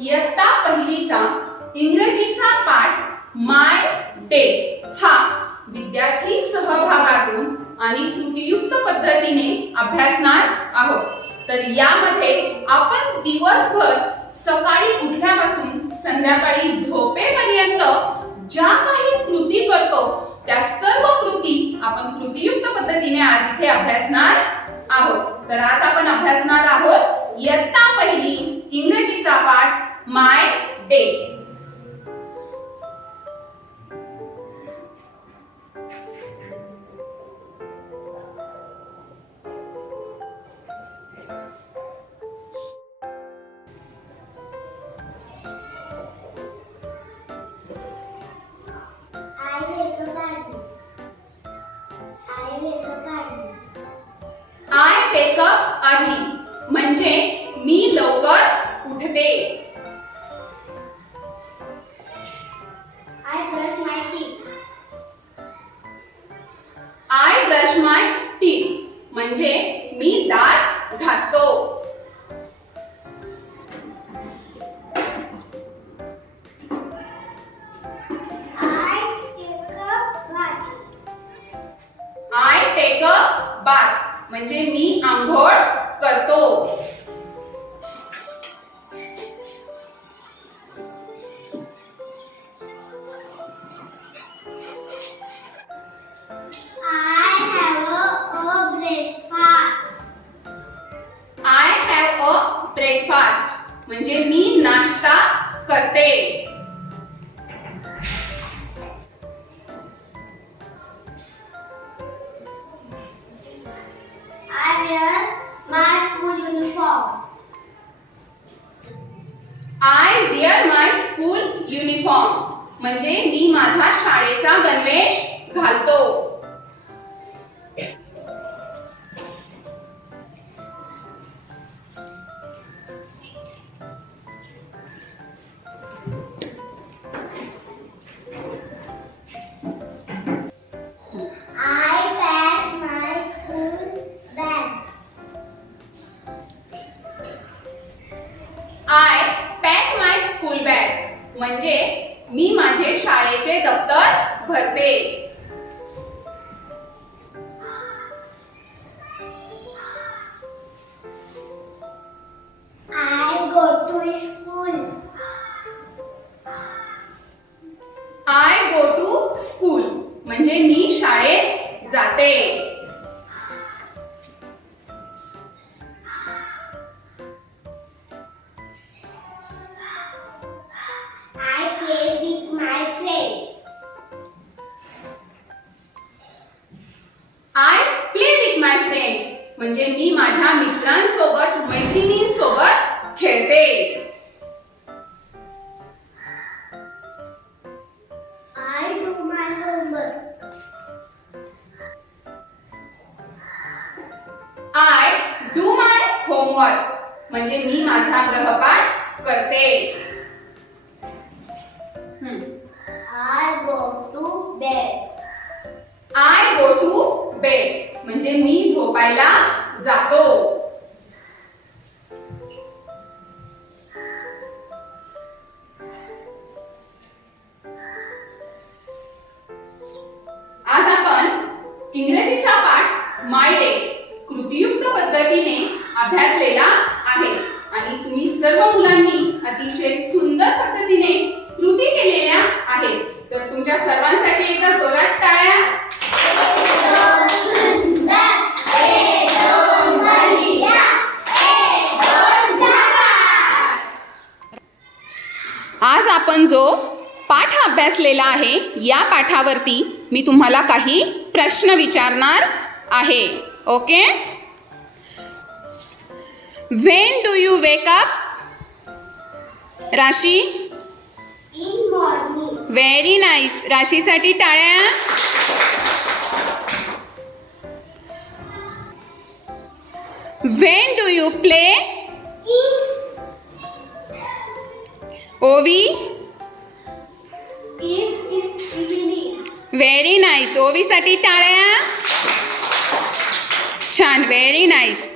इयत्ता पहिलीचा इंग्रजीचा पाठ माय डे हा विद्यार्थी सहभागातून आणि कृतीयुक्त पद्धतीने अभ्यासणार आहोत। तर यामध्ये आपण दिवसभर सकाळी उठल्यापासून संध्याकाळी झोपेपर्यंत ज्या काही कृती करतो त्या सर्व कृती आपण कृतीयुक्त पद्धतीने आज इथे अभ्यासणार आहोत। तर आज आपण अभ्यासणार आहोत इयत्ता पहिली इंग्रजीचा पाठ माय day. I wake up early म्हणजे मी लवकर उठते। I brush my teeth. I brush my teeth म्हणजे मी दात घासतो। I take a bath. I take a bath म्हणजे मी आंघोळ करतो। I have a breakfast. I have a breakfast म्हणजे मी नाश्ता करते। I wear my school uniform. I wear my school uniform म्हणजे मी माझा शाळेचा गणवेश घालतो। I pack my school bag. I pack my school bags म्हणजे मी माझे शाळेचे दप्तर भरते। I go to school. I go to school म्हणजे मी शाळेत जाते। I play with my friends. I play with my friends म्हणजे मी माझ्या मित्रांसोबत मैत्रिणींसोबत खेळते। I do my homework. I do my homework म्हणजे मी माझा गृहपाठ करते। I go to bed. I go to bed म्हणजे मी झोपायला जातो। आज आपण इंग्रजीचा पाठ माय डे कृतीयुक्त पद्धतीने अभ्यासलेला आहे आणि तुम्ही सर्व मुलांनी अतिशय सुंदर पद्धतीने कृती केलेल्या आहेत। तर तुमच्या सर्वांसाठी एकदा जोरात टाळ्या। आज आपण जो पाठ अभ्यासलेला आहे या पाठावरती मी तुम्हाला काही प्रश्न विचारणार आहे। Okay? When do you wake up? Rashi? In morning. Very nice. राशीसाठी टाळ्या। When do you play? Ovi? In evening. Very nice. ओवीसाठी टाळ्या। छान, व्हेरी नाईस।